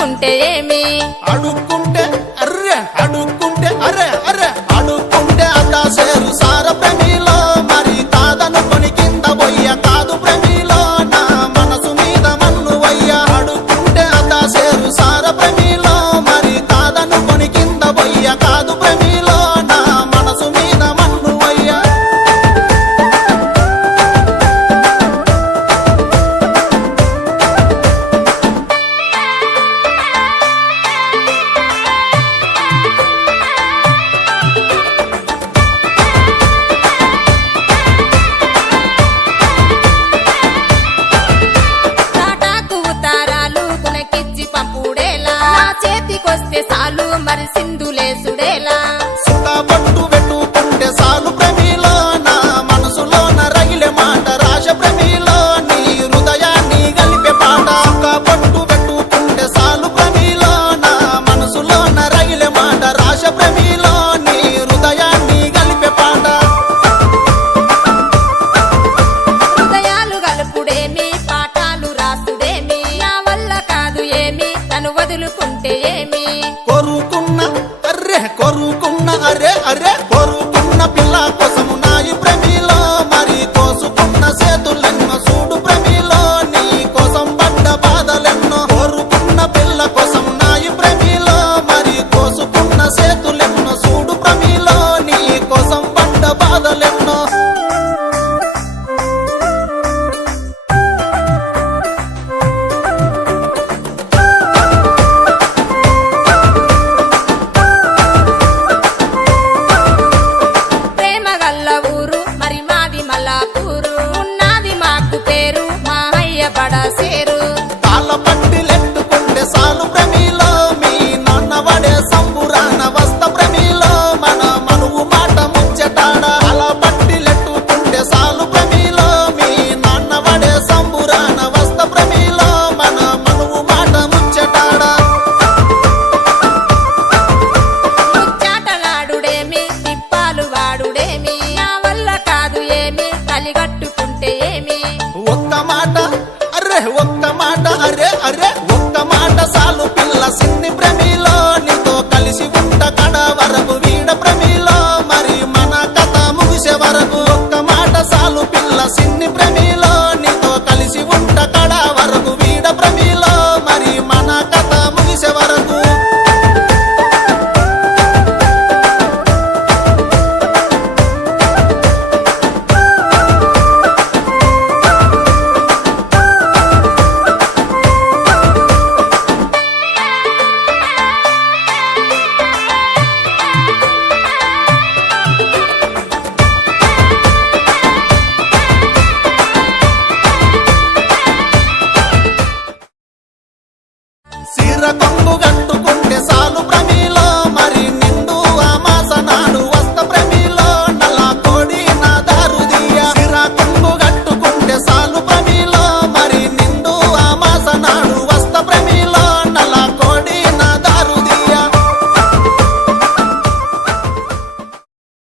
అడుక్కుంటే ఏమి అడుక్కుంటే అర్రె అడుక్కుంటే అరే అరే అడుక్కుంటే అదా సేరు సార ప్రేమిలో మరి కాదనుకొని కింద పోయ్య కాదు ప్రేమిలో నా మనసు మీద మన్ను వయ్య అడుక్కుంటే అదా సేరు సార ప్రేమిలో మరి కాదనుకొని కింద పోయ్య కాదు ప్రేమిలో నా మనసు మీద మన్ను వయ్య తాటాకు ఉతారాలు కునకిచ్చి పంపుడేలా నా చేతికొస్తే సాలు మరి సింధులేసుడేలా సుఖపట్టు పెట్టుకుంటే సాలు ప్రేమిలో నా మనసులోన రగిలే మాట రాజ ప్రేమిలో నీ హృదయాన్ని గలిపే పాట సుఖపట్టు పెట్టుకుంటే సాలు ప్రేమిలో నా మనసులోన రగిలే మాట రాజ ప్రేమిలో నీ హృదయాన్ని గలిపే పాట హృదయాలు గలుపుడేమి పాఠాలు రాసుడేమి నా వల్ల కాదు ఏమి తను వదులుకుంటే ఏమి కొరుకున్న అరే అరే కొరుకున్న పిల్ల కోసము నాయి ప్రేమిలో మరి కోసుకున్న చేతులెన్నో చూడు ప్రేమిలో నీ కోసం పడ్డ బాధలెన్నో కొరుకున్న పిల్ల కోసం నాయి ప్రేమిలో మరి కోసుకున్న చేతులెన్నో చూడు ప్రేమిలో నీ కోసం పడ్డ బాధలెన్నో ప్రేమ గల్ల ఊరు మరి మాది మల్లాపూరు ఉన్నది మాకు పేరు మా అయ్య బడసేరు తాళ్ళ పట్టిలెట్టుకుంటే సాలు ప్రేమిలో మీ నాన్న వాడే సంబురాన వస్త ప్రేమిలో మన మనువు మాట ముచ్చటాడ అలా పట్టిలెట్టుకుంటే సాలు ప్రేమిలో మీ నాన్న వాడే సంబురాన వస్త ప్రేమిలో మన మనువు మాట ముచ్చటాడ ముచ్చాటలాడుడేమి తిప్పాలు వాడుడేమి నా వల్ల కాదు ఏమి కలిగట్టుకుంటే ఏమి ఒక్క మాట అరే అరే ఒక్క మాట సాలు పిల్ల సిన్ని ప్రేమిలో నీతో కలిసి ఉంట కడ వరకు వీడ ప్రేమిలో మరి మన కథ ముగిసే వరకు ఒక్క మాట సాలు పిల్ల సిన్ని ప్రేమిలో నీతో కలిసి ఉంట కడ వరకు వీడ ప్రేమిలో మరి మన కథ ముగిసే వరకు సీర కొంగు గట్టు